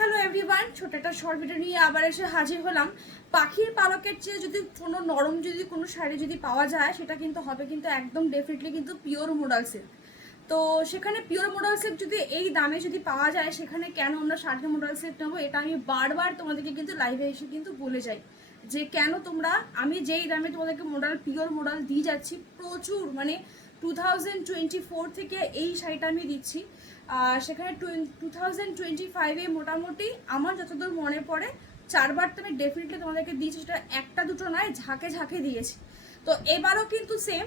Hello everyone, ছোট একটা short video নিয়ে আবার এসে হাজির হলাম। পাখির পালকের চেয়ে যদি কোনো নরম যদি কোনো শাড়ি যদি পাওয়া যায় সেটা কিন্তু হবে কিন্তু একদম ডেফিনেটলি কিন্তু পিওর মোডাল সিল্ক। তো সেখানে পিওর মোডাল সিল্ক যদি এই দামে যদি পাওয়া যায় সেখানে কেন আমরা শাড়ি মোডাল সিল্ক নেবো, এটা আমি বারবার তোমাদেরকে কিন্তু লাইভে এসে কিন্তু বলে যাই যে কেন তোমরা, আমি যেই দামে তোমাদেরকে মোডাল পিওর মোডাল দিয়ে যাচ্ছি প্রচুর, মানে 2024 থেকে এই শাড়িটা আমি দিচ্ছি। সেখানে 2025-এ মোটামুটি আমার যতদূর মনে পড়ে 4বার তো আমি ডেফিনেটলি তোমাদেরকে দিয়েছি, সেটা একটা দুটো নয়, ঝাঁকে ঝাঁকে দিয়েছি। তো এবারও কিন্তু সেম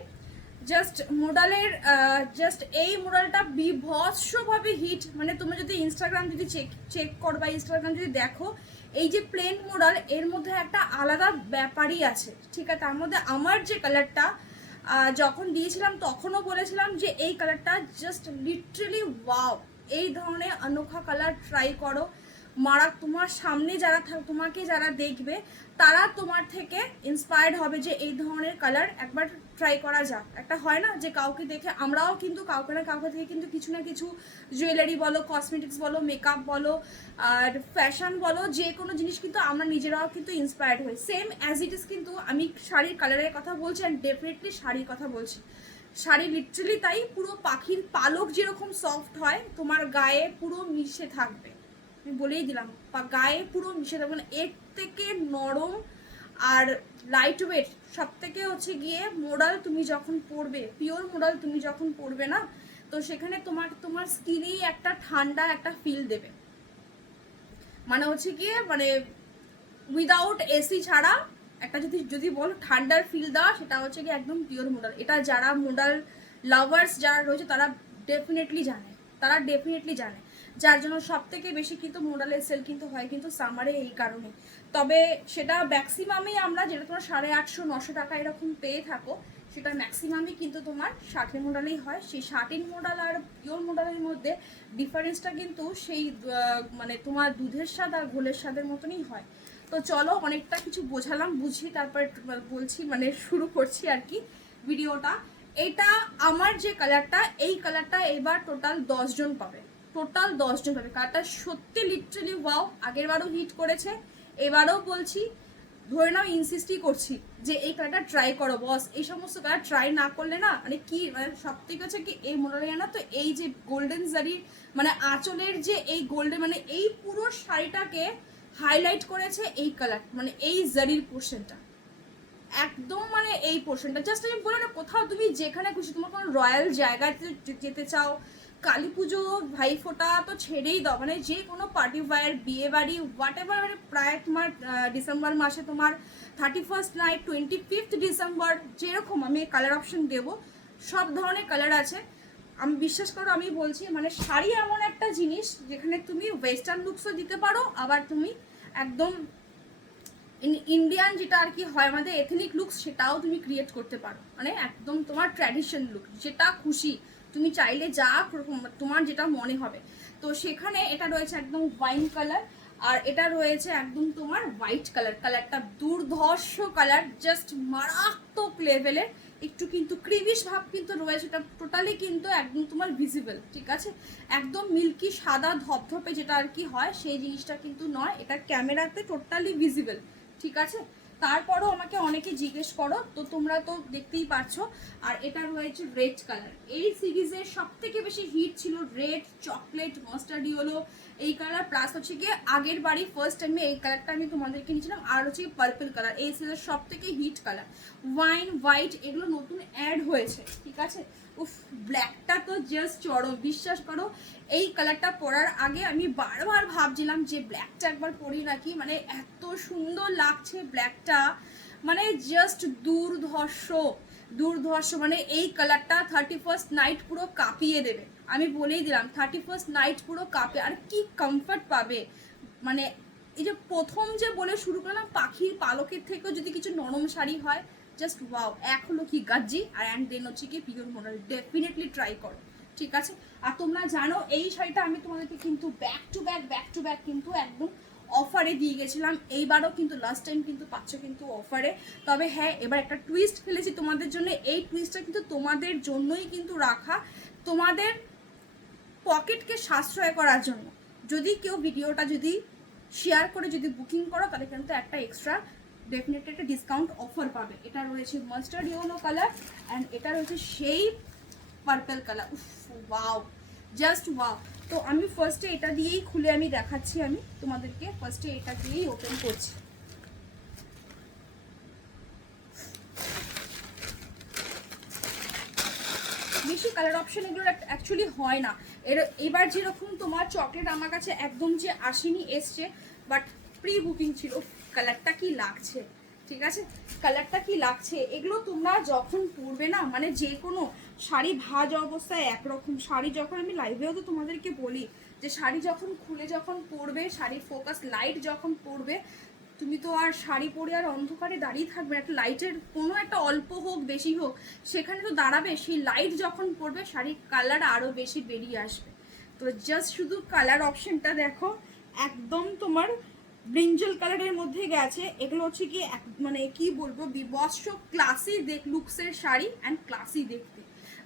জাস্ট এই মডেলটা বিভৎসভাবে হিট। মানে তুমি যদি ইনস্টাগ্রাম যদি চেক করো বা ইনস্টাগ্রাম যদি দেখো, এই যে প্লেন মডেল এর মধ্যে একটা আলাদা ব্যাপারই আছে, ঠিক আছে। তার মধ্যে আমার যে কালারটা যখন দিয়েছিলাম তখনও বলেছিলাম যে এই কালারটা জাস্ট লিটারালি ওয়াও, এই ধরনের অনোখা কালার ট্রাই করো। মারা তোমার সামনে যারা তোমাকে যারা দেখবে তারা তোমার থেকে ইন্সপায়ার্ড হবে যে এই ধরনের কালার একবার ট্রাই করা যাক। একটা হয় না যে কাউকে দেখে আমরাও কিন্তু কাউকে না কাউকে থেকে কিন্তু কিছু না কিছু জুয়েলারি বলো, কসমেটিক্স বলো, মেকআপ বলো, আর ফ্যাশন বলো, যে কোনো জিনিস কিন্তু আমরা নিজেরাও কিন্তু ইন্সপায়ার্ড হই। সেম অ্যাজ ইট ইজ কিন্তু আমি শাড়ির কালারের কথা বলছি অ্যান্ড ডেফিনেটলি শাড়ির কথা বলছি। শাড়ি লিটারালি তাই, পুরো পাখির পালক যেরকম সফট হয় তোমার গায়ে পুরো মিশে থাকবে, আমি বলেই দিলাম, গায়ে পুরো মিশে থাকবে না, এর থেকে নরম আর লাইট ওয়েট। সব থেকে হচ্ছে গিয়ে মোডাল তুমি যখন পরবে, পিওর মোডাল তুমি যখন পরবে না, তো সেখানে তোমার স্কিনেই একটা ঠান্ডা একটা ফিল দেবে। মানে হচ্ছে গিয়ে মানে উইদাউট এসি ছাড়া একটা যদি বলো ঠান্ডার ফিল দেওয়া, সেটা হচ্ছে গিয়ে একদম পিওর মোডাল। এটা যারা মোডাল লাভার্স যারা রয়েছে তারা ডেফিনেটলি জানে। যার জন্য সব থেকে বেশি কিন্তু মোডালের সেল কিন্তু হয় কিন্তু সামারে, এই কারণে। তবে সেটা ম্যাক্সিমামই আমরা যেটা তোমার 850-900 টাকা এরকম পেয়ে থাকো, সেটা ম্যাক্সিমামই কিন্তু তোমার শার্টের মোডালেই হয়। সেই শার্টের মোডাল আর পিওর মোডালের মধ্যে ডিফারেন্সটা কিন্তু সেই মানে তোমার দুধের স্বাদ আর ঘোলের স্বাদের মতনই হয়। তো চলো, অনেকটা কিছু বোঝালাম, বুঝি তারপর বলছি, মানে শুরু করছি আর কি ভিডিওটা। এটা আমার যে কালারটা, এই কালারটা এবার টোটাল 10 জন পাবে, কালারটা সত্যি লিটারালি ওয়াও। আগের বারও হিট করেছে, এবারও বলছি, ধরে নাও ইনসিস্টই করছি যে এই কালারটা ট্রাই করো বস। এই সমস্ত কালার ট্রাই না করলে না, মানে কি, মানে সব থেকে হচ্ছে কি এই মডেলের না, তো এই যে গোল্ডেন জারির মানে আঁচলের যে এই গোল্ডেন, মানে এই পুরো শাড়িটাকে হাইলাইট করেছে এই কালার, মানে এই জারির পোর্শনটা একদম, মানে এই পোর্শনটা জাস্ট আমি বলে না, কোথাও তুমি যেখানে খুশি, তোমার কোনো রয়্যাল জায়গাতে যেতে চাও, কালী পুজো, ভাইফোঁটা তো ছেড়েই দাও, মানে যে কোনো পার্টি ওয়্যার, বিয়ে বাড়ি, হোয়াট এভার, মানে প্রায় তোমার ডিসেম্বর মাসে তোমার 31st নাইট, 25th ডিসেম্বর, যেরকম আমি কালার অপশন দেবো, সব ধরনের কালার আছে। আমি বিশ্বাস করো, আমি বলছি, মানে শাড়ি এমন একটা জিনিস যেখানে তুমি ওয়েস্টার্ন লুকসও দিতে পারো, আবার তুমি একদম ইন্ডিয়ান যেটা আর কি হয় আমাদের এথনিক লুকস, সেটাও তুমি ক্রিয়েট করতে পারো। মানে একদম তোমার ট্র্যাডিশন লুক যেটা খুশি তুমি চাইলে যা তোমার যেটা মনে হবে। তো সেখানে এটা রয়েছে একদম ওয়াইন কালার, আর এটা রয়েছে একদম তোমার হোয়াইট কালার। কালারটা দুর্ধর্ষ কালার, জাস্ট মারাত্মক লেভেলের। একটু কিন্তু ক্রিমিশ ভাব কিন্তু রয়েছে, এটা টোটালি কিন্তু একদম তোমার ভিজিবল, ঠিক আছে। একদম মিল্কি সাদা ধপধপে যেটা আর কি হয় সেই জিনিসটা কিন্তু নয়, এটা ক্যামেরাতে টোটালি ভিজিবল, ঠিক আছে। তারপরও আমাকে অনেকে জিজ্ঞেস করো, তো তোমরা তো দেখতেই পারছো। আর এটা রয়েছে রেড কালার, এই সিরিজের সব থেকে বেশি হিট ছিল রেড, চকলেট, মাস্টার্ড ইয়েলো, এই কালার, প্লাস হচ্ছে গিয়ে আগের বাড়ি ফার্স্ট টাইমে এই কালারটা আমি তোমাদেরকে নিয়েছিলাম, আর হচ্ছে পার্পল কালার, এই সিরিজের সব থেকে হিট কালার। ওয়াইন, হোয়াইট এগুলো নতুন অ্যাড হয়েছে, ঠিক আছে। উফ, ব্ল্যাকটা তো জাস্ট চড়ো, বিশ্বাস করো এই কালারটা পরার আগে আমি বারবার ভাবছিলাম যে ব্ল্যাকটা একবার পরি নাকি, মানে এত সুন্দর লাগছে ব্ল্যাকটা, মানে জাস্ট দুর্ধর্ষ। মানে এই কালারটা 31st নাইট পুরো কাঁপিয়ে দেবে, আমি বলেই দিলাম 31st নাইট পুরো কাঁপে। আর কি কমফর্ট পাবে, মানে এই যে প্রথম যে বলে শুরু করলাম, পাখির পালকের থেকেও যদি কিছু নরম শাড়ি হয়, জাস্ট ওয়াও। এক হলো কি গাজ্জি, আর অ্যান্ড দেন হচ্ছে কি পিওর মডেল, ডেফিনেটলি ট্রাই করো, ঠিক আছে। আর তোমরা জানো এই শাড়িটা আমি তোমাদেরকে কিন্তু ব্যাক টু ব্যাক কিন্তু একদম অফারে দিয়ে গেছিলাম, এইবারও কিন্তু লাস্ট টাইম কিন্তু পাচ্ছ কিন্তু অফারে। তবে হ্যাঁ, এবার একটা টুইস্ট ফেলেছি তোমাদের জন্য, এই টুইস্টটা কিন্তু তোমাদের জন্যই কিন্তু রাখা, তোমাদের পকেটকে সাশ্রয় করার জন্য। যদি কেউ ভিডিওটা যদি শেয়ার করে যদি বুকিং করো তাহলে কিন্তু একটা এক্সট্রা ডেফিনেটলি একটা ডিসকাউন্ট অফার পাবে। এটা রয়েছে মাস্টার্ড ইয়েলো কালার অ্যান্ড এটা রয়েছে সেই purple colour. Wow, just wow. তো আমি ফার্স্টে এটা দিয়েই খুলে আমি দেখাচ্ছি, আমি তোমাদেরকে ফার্স্টে এটা দিয়েই ওপেন করছি। বেশি কালার অপশন এগুলো অ্যাকচুয়ালি হয় না। এবার যেরকম তোমার চকলেট আমার কাছে একদম যে আসেনি, এসছে, বাট প্রি বুকিং ছিল। কালারটা কি লাগছে, ঠিক আছে, কালারটা কি লাগছে। এগুলো তোমরা যখন পরবে না, মানে যে কোনো শাড়ি ভাজ অবস্থায় একরকম শাড়ি, যখন আমি লাইভেও তো তোমাদেরকে বলি যে শাড়ি যখন খুলে যখন পরবে, শাড়ির ফোকাস লাইট যখন পরবে, তুমি তো আর শাড়ি পরে আর অন্ধকারে দাঁড়িয়ে থাকবে। একটা লাইটের কোনো একটা অল্প হোক বেশি হোক সেখানে তো দাঁড়াবে। সেই লাইট যখন পড়বে শাড়ির কালার আরও বেশি বেরিয়ে আসবে। তো জাস্ট শুধু কালার অপশনটা দেখো, একদম তোমার ব্রিঞ্জল কালারের মধ্যে গেছে। এগুলো হচ্ছে কি মানে কি বলবো, বিভৎস ক্লাসি লুকসের শাড়ি অ্যান্ড ক্লাসি দেখতে।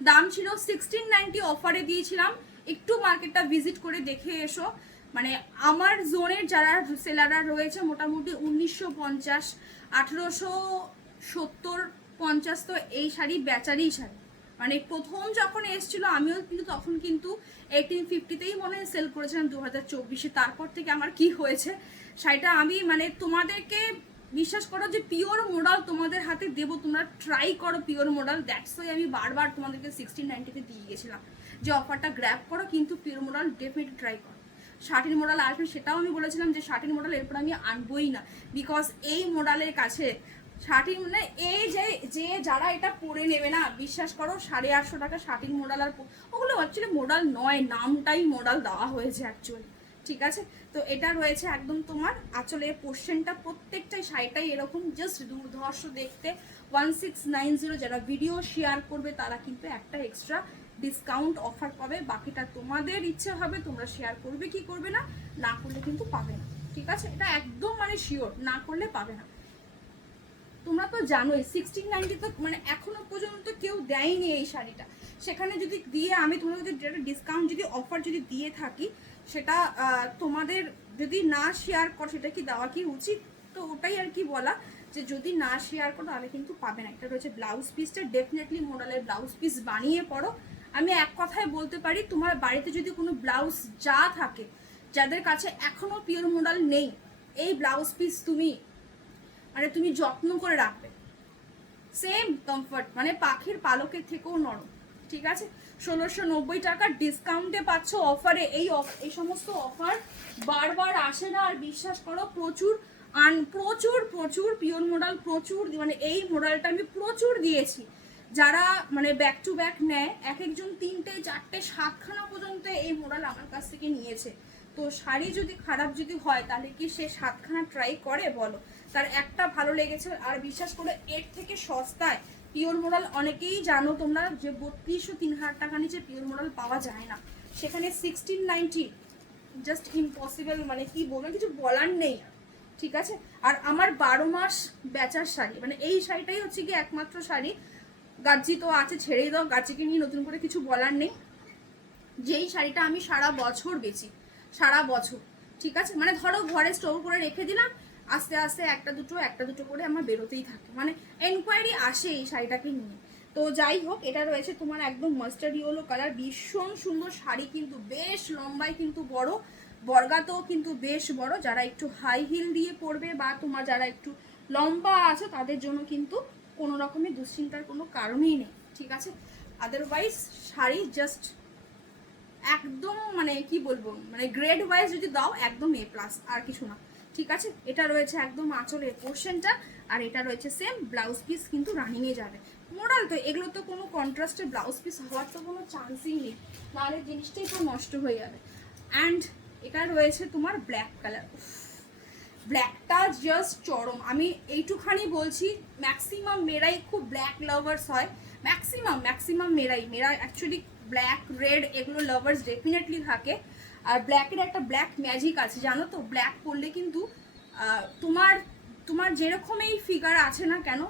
দাম ছিল 1690, অফারে দিয়েছিলাম। একটু মার্কেটটা ভিজিট করে দেখে এসো। মানে আমার জোনের যারা সেলাররা রয়েছে মোটামুটি 1950, 1870, 50, তো এই শাড়ি বেচারই শাড়ি। মানে প্রথম যখন এসেছিল আমিও কিন্তু তখন কিন্তু 1850তেই মনে হয় সেল করেছিলাম 2024-এ। তারপর থেকে আমার কি হয়েছে, শাড়িটা আমি মানে তোমাদেরকে বিশ্বাস করো যে পিওর মডেল তোমাদের হাতে দেবো, তোমরা ট্রাই করো পিওর মডেল। দ্যাটস ওয়াই আমি বারবার তোমাদেরকে 1690-তে দিয়ে গেছিলাম যে অফারটা গ্র্যাব করো, কিন্তু পিওর মডেল ডেফিনেটলি ট্রাই করো। শার্টিন মডেল আসবে সেটাও আমি বলেছিলাম যে শার্টিন মডেল এরপর আমি আনবই না, বিকজ এই মডেলের কাছে শার্টিন মানে এই যে যারা এটা পরে নেবে না, বিশ্বাস করো 850 টাকা শার্টিন মডেল। আর ওগুলো অ্যাকচুয়ালি মডেল নয়, নামটাই মডেল দেওয়া হয়েছে অ্যাকচুয়ালি, ঠিক আছে। তো এটা রয়েছে একদম তোমার আঁচলের পোর্শনটা, প্রত্যেকটা শাড়িটাই এরকম জাস্ট দুর্ধর্ষ দেখতে। 1690, যারা ভিডিও শেয়ার করবে তারা কিন্তু একটা এক্সট্রা ডিসকাউন্ট অফার পাবে। বাকিটা তোমাদের ইচ্ছে হবে, তোমরা শেয়ার করবে কি করবে না, না করলে কিন্তু পাবে না, ঠিক আছে। এটা একদম মানে শিওর, না করলে পাবে না। তোমরা তো জানোই 1690 তো মানে এখনো পর্যন্ত কেউ দেয়নি এই শাড়িটা। সেখানে যদি দিয়ে আমি তোমাদের যদি ডিসকাউন্ট যদি অফার যদি দিয়ে থাকি, সেটা তোমাদের যদি না শেয়ার করো সেটা কি দেওয়া কি উচিত? তো ওটাই আর কি বলা, যে যদি না শেয়ার করো তাহলে কিন্তু পাবে না। এটা রয়েছে ব্লাউজ পিসটা, ডেফিনেটলি মডেলের ব্লাউজ পিস বানিয়ে পড়ো। আমি এক কথায় বলতে পারি, তোমার বাড়িতে যদি কোনো ব্লাউজ যা থাকে, যাদের কাছে এখনো পিওর মডেল নেই, এই ব্লাউজ পিস তুমি মানে তুমি যত্ন করে রাখবে। সেম কমফর্ট, মানে পাখির পালকের থেকেও নরম, ঠিক আছে। 1690 টাকার ডিসকাউন্টে পাচ্ছ অফারে। এই সমস্ত অফার বারবার আসে না, আর বিশ্বাস করো প্রচুর প্রচুর প্রচুর পিওর মডেল প্রচুর, মানে এই মডেলটা আমি প্রচুর দিয়েছি। যারা মানে ব্যাক টু ব্যাক নেয়, এক একজন 3টে 4টে 7খানা পর্যন্ত এই মডেল আমার কাছ থেকে নিয়েছে। তো শাড়ি যদি খারাপ যদি হয় তাহলে কি সে 7খানা ট্রাই করে বলো? তার একটা ভালো লেগেছে। আর বিশ্বাস করে এর থেকে সস্তায় পিওর মডেল অনেকেই জানো তোমরা যে 3200-3000 টাকা নিচে পিওর মডেল পাওয়া যায় না। সেখানে 1690 জাস্ট ইম্পসিবল, মানে কি বলবো, কিছু বলার নেই, ঠিক আছে। আর আমার 12 মাস বেচার শাড়ি, মানে এই শাড়িটাই হচ্ছে কি একমাত্র শাড়ি। গাজ্জি তো আছে, ছেড়েই দাও, গাজ্জিকে নিয়ে নতুন করে কিছু বলার নেই। যেই শাড়িটা আমি সারা বছর বেচি, সারা বছর, ঠিক আছে। মানে ধরো ঘরে স্টোর করে রেখে দিলাম, আস্তে আস্তে একটা দুটো করে আমার বেরোতেই থাকে, মানে এনকোয়ারি আসে এই শাড়িটাকে নিয়ে। তো যাই হোক, এটা রয়েছে তোমার একদম মাস্টার্ড ইয়েলো কালার, ভীষণ সুন্দর শাড়ি, কিন্তু বেশ লম্বায় কিন্তু বড়, বর্গাতেও কিন্তু বেশ বড়। যারা একটু হাই হিল দিয়ে পরবে বা তোমার যারা একটু লম্বা আছে তাদের জন্য কিন্তু কোনো রকমের দুশ্চিন্তার কোনো কারণই নেই, ঠিক আছে। আদারওয়াইজ শাড়ি জাস্ট একদম মানে কি বলবো, মানে গ্রেড ওয়াইজ যদি দাও একদম A+, আর কিছু না, ঠিক আছে। এটা রয়েছে একদম আঁচলের পোর্শনটা, আর এটা রয়েছে সেম ব্লাউজ পিস কিন্তু রানিংয়ে যাবে। মডেল তো এগুলো তো কোনো কন্ট্রাস্টে ব্লাউজ পিস হওয়ার তো কোনো চান্সই নেই, নাহলে জিনিসটাই তো নষ্ট হয়ে যাবে। অ্যান্ড এটা রয়েছে তোমার ব্ল্যাক কালার, ব্ল্যাকটা জাস্ট চরম। আমি এইটুখানি বলছি, ম্যাক্সিমাম মেয়েরাই খুব ব্ল্যাক লাভার্স হয়, ম্যাক্সিমাম মেয়েরা অ্যাকচুয়ালি ব্ল্যাক রেড এগুলো লাভার্স ডেফিনেটলি থাকে। আর ব্ল্যাকের একটা ব্ল্যাক ম্যাজিক আছে জানো তো, ব্ল্যাক পরলে কিন্তু তোমার তোমার যেরকম এই ফিগার আছে না কেন,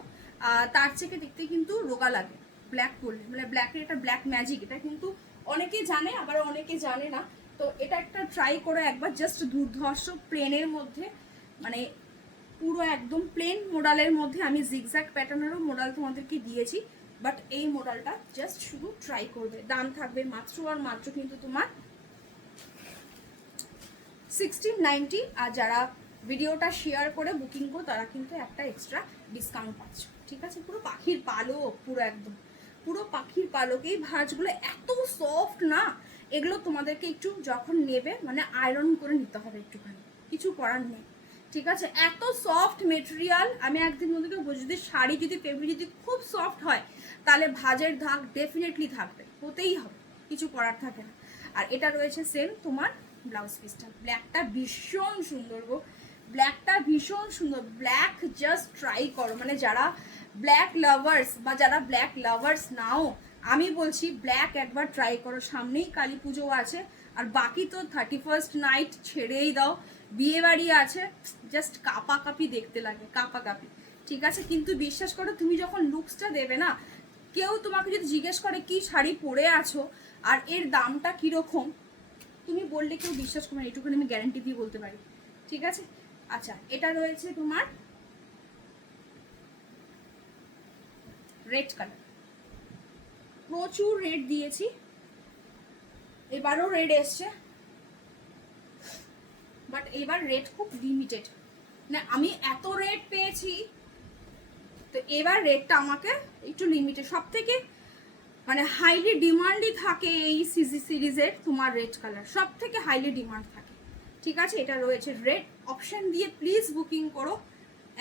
তার থেকে দেখতে কিন্তু রোগা লাগে ব্ল্যাক পরলে। মানে ব্ল্যাকের একটা ব্ল্যাক ম্যাজিক, এটা কিন্তু অনেকে জানে আবার অনেকে জানে না। তো এটা একটা ট্রাই করো একবার, জাস্ট দুর্ধর্ষ প্লেনের মধ্যে, মানে পুরো একদম প্লেন মোডালের মধ্যে। আমি জিগজ্যাগ প্যাটার্নেরও মোডাল তোমাদেরকে দিয়েছি, বাট এই মোডালটা জাস্ট শুধু ট্রাই করবে। দাম থাকবে মাত্র আর মাত্র কিন্তু তোমার 1690। আর যারা ভিডিওটা শেয়ার করে বুকিং করো তারা কিন্তু একটা এক্সট্রা ডিসকাউন্ট পাচ্ছ, ঠিক আছে? পুরো পাখির পালক, পুরো একদম পুরো পাখির পালক। এই ভাঁজগুলো এত সফট না, এগুলো তোমাদেরকে একটু যখন নেবে মানে আয়রন করে নিতে হবে একটুখানি, কিছু করার নেই, ঠিক আছে? এত সফট মেটেরিয়াল। আমি একদিন তোমাদেরকে বলছি, যদি শাড়ি যদি ফেব্রিক যদি খুব সফট হয় তাহলে ভাঁজের দাগ ডেফিনেটলি থাকবে, হতেই হবে, কিছু করার থাকে না। আর এটা রয়েছে সেম তোমার ব্লাউজ পিসটা। ব্ল্যাকটা ভীষণ সুন্দর গো, ব্ল্যাকটা ভীষণ সুন্দর। ব্ল্যাক জাস্ট ট্রাই করো, মানে যারা ব্ল্যাক লাভার্স বা যারা ব্ল্যাক লাভার্স নাও, আমি বলছি ব্ল্যাক একবার ট্রাই করো। সামনেই কালী পুজো আছে, আর বাকি তো 31st নাইট ছেড়েই দাও, বিয়ে বাড়ি আছে, জাস্ট কাপাকাপি দেখতে লাগে, কাপাকাপি, ঠিক আছে? কিন্তু বিশ্বাস করো, তুমি যখন লুকসটা দেবে না, কেউ তোমাকে যদি জিজ্ঞেস করে কি শাড়ি পরে আছো আর এর দামটা কীরকম, তুমি বললে কেউ বিশ্বাস করবে না, এটুকুনি আমি গ্যারান্টি দিয়ে বলতে পারি, ঠিক আছে? আচ্ছা, এটা রয়েছে তোমার রেড কালার, প্রচুর রেড দিয়েছি, এবারও রেড এসছে, বাট এবার রেড খুব লিমিটেড, না আমি এত রেড পেয়েছি, তো এবার রেডটা আমাকে একটু লিমিটেড। সব থেকে মানে হাইলি ডিমান্ডই থাকে এই সিরিজের তোমার রেড কালার, সব থেকে হাইলি ডিমান্ড থাকে, ঠিক আছে? এটা রয়েছে রেড অপশন দিয়ে, প্লিজ বুকিং করো।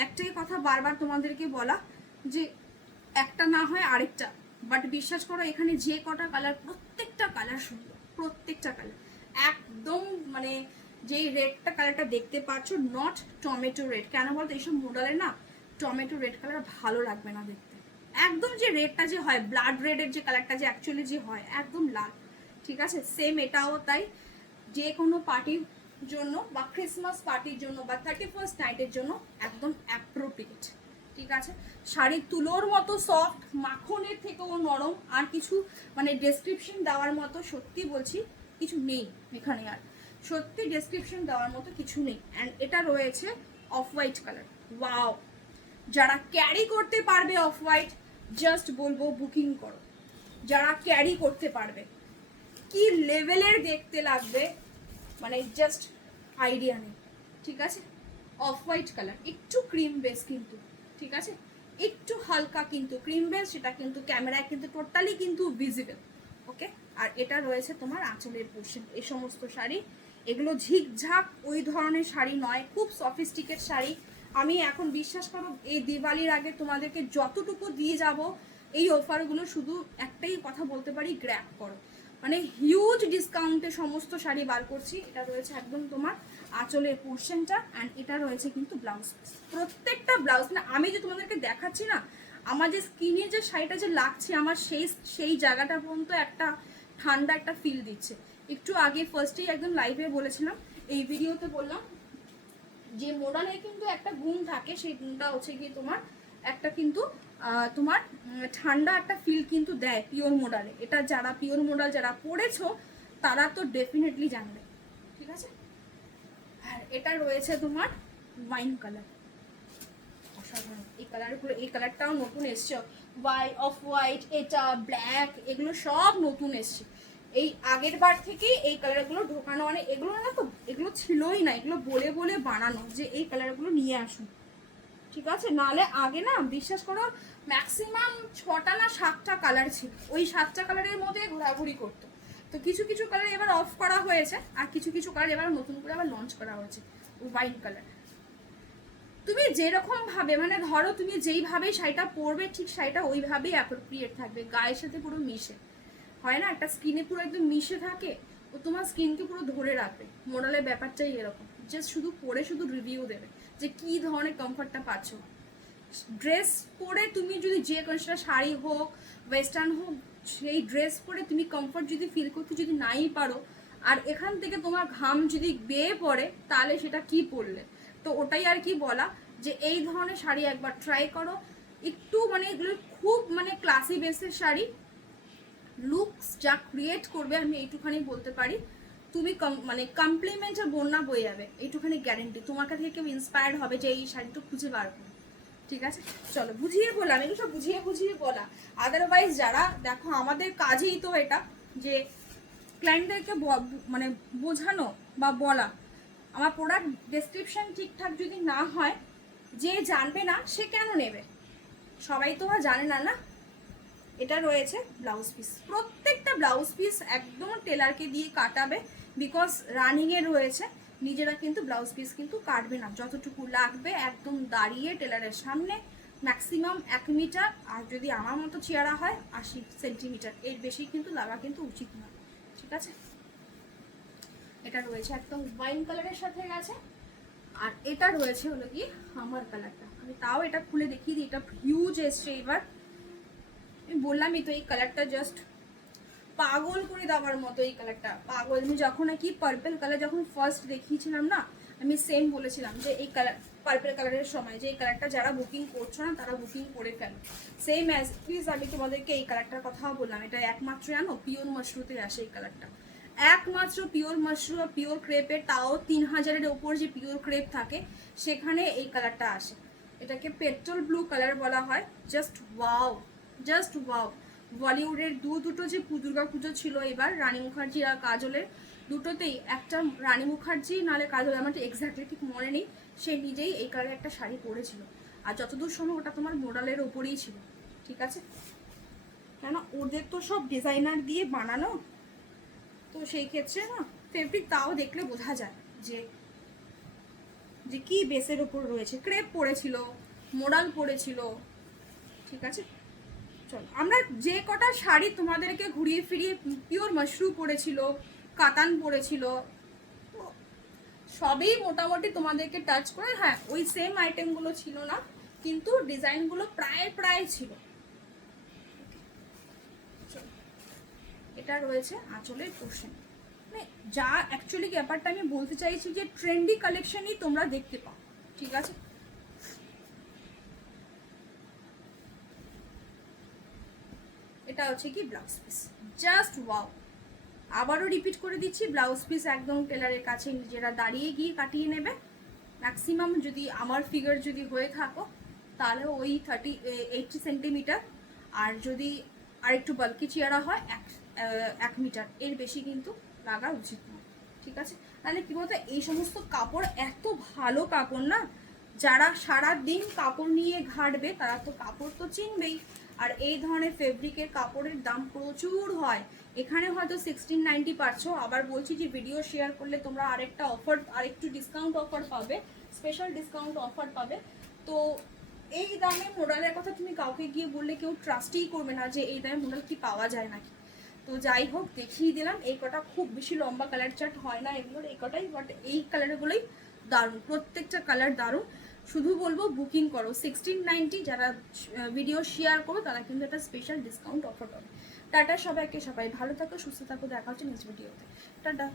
একটাই কথা বারবার তোমাদেরকে বলা, যে একটা না হয় আরেকটা, বাট বিশ্বাস করো এখানে যে কটা কালার, প্রত্যেকটা কালার সুন্দর, প্রত্যেকটা কালার একদম, মানে যেই রেডটা কালারটা দেখতে পাচ্ছ, নট টমেটো রেড। কেন বলতো, এইসব মডেলে না টমেটো রেড কালার ভালো লাগবে না দেখতে, একদম যে রেডটা যে হয় ব্লাড রেডের যে কালারটা যে অ্যাকচুয়ালি যে হয় একদম লাল, ঠিক আছে? সেম এটাও তাই, যে কোনো পার্টির জন্য বা ক্রিসমাস পার্টির জন্য বা 31st নাইটের জন্য একদম অ্যাপ্রোপ্রিয়েট, ঠিক আছে? শাড়ির তুলোর মতো সফট, মাখনের থেকেও নরম, আর কিছু মানে ডেসক্রিপশন দেওয়ার মতো সত্যি বলছি কিছু নেই এখানে, আর সত্যি ডেসক্রিপশন দেওয়ার মতো কিছু নেই। অ্যান্ড এটা রয়েছে অফ হোয়াইট কালার, ওয়াও! যারা ক্যারি করতে পারবে অফ হোয়াইট, জাস্ট বলবো বুকিং করো। যারা ক্যারি করতে পারবে, কি লেভেলের দেখতে লাগবে মানে জাস্ট আইডিয়া নেই, ঠিক আছে? অফ হোয়াইট কালার, একটু ক্রিম বেস কিন্তু, ঠিক আছে? একটু হালকা কিন্তু ক্রিম বেস, সেটা কিন্তু ক্যামেরায় কিন্তু টোটালি কিন্তু ভিজিবল, ওকে? আর এটা রয়েছে তোমার আঁচলের পোর্শন। এই সমস্ত শাড়ি, এগুলো ঝিকঝাক ওই ধরনের শাড়ি নয়, খুব সফিস্টিকেট শাড়ি। আমি এখন বিশ্বাস করো এই দিওয়ালির আগে তোমাদেরকে যতটুকু দিয়ে যাব এই অফারগুলো, শুধু একটাই কথা বলতে পারি, গ্র্যাব করো, মানে হিউজ ডিসকাউন্টে সমস্ত শাড়ি বার করছি। এটা রয়েছে একদম তোমার আঁচলের পোর্শনটা, অ্যান্ড এটা রয়েছে কিন্তু ব্লাউজ পিস। প্রত্যেকটা ব্লাউজ, না আমি যে তোমাদেরকে দেখাচ্ছি না, আমার যে স্কিনে যে শাড়িটা যে লাগছে, আমার সেই জায়গাটা পর্যন্ত একটা ঠান্ডা একটা ফিল দিচ্ছে। একটু আগে ফার্স্টেই একদম লাইভে বলেছিলাম, এই ভিডিওতে বললাম যে মোডালে কিন্তু একটা গুণ থাকে, সেই গুণটা হচ্ছে গিয়ে তোমার একটা কিন্তু তোমার ঠান্ডা একটা ফিল কিন্তু দেয় পিওর মোডালে। এটা যারা পিওর মোডাল যারা পড়েছো তারা তো ডেফিনেটলি জানবে, ঠিক আছে? আর এটা রয়েছে তোমার ওয়াইন কালার, অসাধারণ এই কালারগুলো। এই কালারটাও নতুন এসছে, অফ হোয়াইট, এটা ব্ল্যাক, এগুলো সব নতুন এসছে। এই আগের বার থেকেই এই কালারগুলো ঢোকানো, মানে এগুলো না তো, এগুলো ছিলই না, এগুলো বলে বলে বানানো যে এই কালারগুলো নিয়ে আসুন, ঠিক আছে? নাহলে আগে না বিশ্বাস করো ম্যাক্সিমাম 6টা না 7টা কালার ছিল, ওই 7টা কালারের মধ্যে ঘোরাঘুরি করতো। তো কিছু কিছু কালার এবার অফ করা হয়েছে, আর কিছু কিছু কালার এবার নতুন করে আবার লঞ্চ করা হয়েছে। হোয়াইট কালার তুমি যেরকম ভাবে, মানে ধরো তুমি যেইভাবে শাড়িটা পরবে, ঠিক শাড়িটা ওইভাবেই অ্যাপ্রোপ্রিয়েট থাকবে, গায়ের সাথে পুরো মিশে, হয় না একটা স্কিনে পুরো একদম মিশে থাকে, ও তোমার স্কিনকে পুরো ধরে রাখবে। মোডালের ব্যাপারটাই এরকম, জাস্ট শুধু পরে শুধু রিভিউ দেবে যে কি ধরনের কমফর্টটা পাচ্ছ। ড্রেস পরে তুমি যদি যে কোনো শাড়ি হোক ওয়েস্টার্ন হোক, সেই ড্রেস পরে তুমি কমফর্ট যদি ফিল করতে যদি নাই পারো, আর এখান থেকে তোমার ঘাম যদি বেয়ে পড়ে, তাহলে সেটা কি পরলে? তো ওটাই আর কি বলা, যে এই ধরনের শাড়ি একবার ট্রাই করো। একটু মানে এগুলো খুব মানে ক্লাসি বেসের শাড়ি, লুকস যা ক্রিয়েট করবে আমি এইটুখানি বলতে পারি। তুমি মানে কমপ্লিমেন্টের বন্যা বয়ে যাবে, এইটুখানি গ্যারেন্টি। তোমার কাছে কেউ ইন্সপায়ার্ড হবে যে এই শাড়িটা খুঁজে বার করো। ঠিক আছে, চলো বুঝিয়ে বললাম, এগুলো সব বুঝিয়ে বুঝিয়ে বলা। আদারওয়াইজ যারা দেখো আমাদের কাজেই তো এটা যে ক্লায়েন্টদেরকে মানে বোঝানো বা বলা। আমার প্রোডাক্ট ডেসক্রিপশন ঠিকঠাক যদি না হয়, যে জানবে না সে কেন নেবে? সবাই তো আর জানে না, না। এটা রয়েছে ব্লাউজ পিস, প্রত্যেকটা ব্লাউজ পিস একদম টেলারকে দিয়ে কাটাবে, বিকজ রানিংয়ে রয়েছে। নিজেরা কিন্তু ব্লাউজ পিস কিন্তু কাটবে না, যতটুকু লাগবে একদম দাঁড়িয়ে টেলারের সামনে, ম্যাক্সিমাম 1 মিটার, আর যদি আমার মতো চেয়ারা হয় 80 সেন্টিমিটার, এর বেশি কিন্তু লাগা কিন্তু উচিত না। ঠিক আছে, এটা রয়েছে একদম ওয়াইন কালারের সাথে গেছে। আর এটা রয়েছে হলো কি আমার কালারটা, আমি তাও এটা খুলে দেখিয়ে দিই। এটা হিউজ এসছে এবার, আমি বললামই তো এই কালারটা জাস্ট পাগল করে দেওয়ার মতো। এই কালারটা পাগল। আমি যখন নাকি পার্পল কালার যখন ফার্স্ট দেখিয়েছিলাম না, আমি সেম বলেছিলাম যে এই কালার পার্পল কালারের সময় যে এই কালারটা যারা বুকিং করছো না তারা বুকিং করে ফেলো। সেম অ্যাজ প্লিজ আমি তোমাদেরকে এই কালারটার কথাও বললাম। এটা একমাত্র জানো পিওর মাশরুতে আসে এই কালারটা, একমাত্র পিওর মাশরু, পিওর ক্রেপের, তাও 3000-এর ওপর যে পিওর ক্রেপ থাকে সেখানে এই কালারটা আসে। এটাকে পেট্রোল ব্লু কালার বলা হয়। Just wow, just wow. বলিউডের দুটো যে দুর্গা পুজো ছিল এবার, রানী মুখার্জি আর কাজলের, দুটোতেই একটা রানী মুখার্জি নালে কাজল, আমার এক্স্যাক্টলি ঠিক মনে নেই, সে নিজেই এই কালারের একটা শাড়ি পরেছিল। আর যতদূর সম্ভব ওটা তোমার মোডালের ওপরেই ছিল। ঠিক আছে, কেন ওদের তো সব ডিজাইনার দিয়ে বানানো, তো সেই ক্ষেত্রে না ফেব্রিক তাও দেখলে বোঝা যায় যে যে কি বেসের ওপর রয়েছে। ক্রেপ পরেছিল, মোডাল পরেছিল। ঠিক আছে, চলো আমরা যে কটা শাড়ি তোমাদেরকে ঘুরিয়ে ফিরিয়ে, পিওর মাশরু পরেছিল, কাতান পরেছিল, সবই মোটামুটি তোমাদেরকে টাচ করে। হ্যাঁ, ওই সেম আইটেমগুলো ছিল না, কিন্তু ডিজাইনগুলো প্রায় প্রায় ছিল। এটা রয়েছে আঁচলের পোর্শন। মানে যা অ্যাকচুয়ালি ব্যাপারটা আমি বলতে চাইছি যে ট্রেন্ডি কালেকশনই তোমরা দেখতে পাও। ঠিক আছে, এটা হচ্ছে কি ব্লাউজ পিস, জাস্ট ওয়াও। আবারও রিপিট করে দিচ্ছি, ব্লাউজ পিস একদম টেলারের কাছে নিজেরা দাঁড়িয়ে গিয়ে কাটিয়ে নেবে। ম্যাক্সিমাম যদি আমার ফিগার যদি হয়ে থাকো তাহলে ওই 80 সেন্টিমিটার, আর যদি আরেকটু বাল্কি চেয়ারা হয় 1 মিটার, এর বেশি কিন্তু লাগা উচিত নয়। ঠিক আছে, তাহলে কি বলতো, এই সমস্ত কাপড় এত ভালো কাপড় না, যারা সারা দিন কাপড় নিয়ে ঘাটবে তারা তো কাপড় তো চিনবেই। আর এই ধরনের ফেব্রিকের কাপড়ের দাম প্রচুর হয়। এখানে হয়তো 1690 পাচ্ছ, আবার বলছি যে ভিডিও শেয়ার করলে তোমরা আরেকটা অফার, আরেকটু ডিসকাউন্ট অফার পাবে, স্পেশাল ডিসকাউন্ট অফার পাবে। তো এই দামে মোডালের কথা তুমি কাউকে গিয়ে বললে কেউ ট্রাস্টই করবে না যে এই দামে মোডাল কি পাওয়া যায় নাকি। তো যাই হোক, দেখিয়ে দিলাম। এই কটা খুব বেশি লম্বা কালার চার্ট হয় না এগুলোর, এই কটাই, বাট এই কালারগুলোই দারুণ, প্রত্যেকটা কালার দারুণ। শুধু বলবো বুকিং করো 1690, যারা ভিডিও শেয়ার করো তারা কিন্তু একটা স্পেশাল ডিসকাউন্ট অফার পাবে। টাটা সবাইকে, সবাই ভালো থাকো, সুস্থ থাকো, দেখা হচ্ছে নেক্সট ভিডিওতে। টাটা।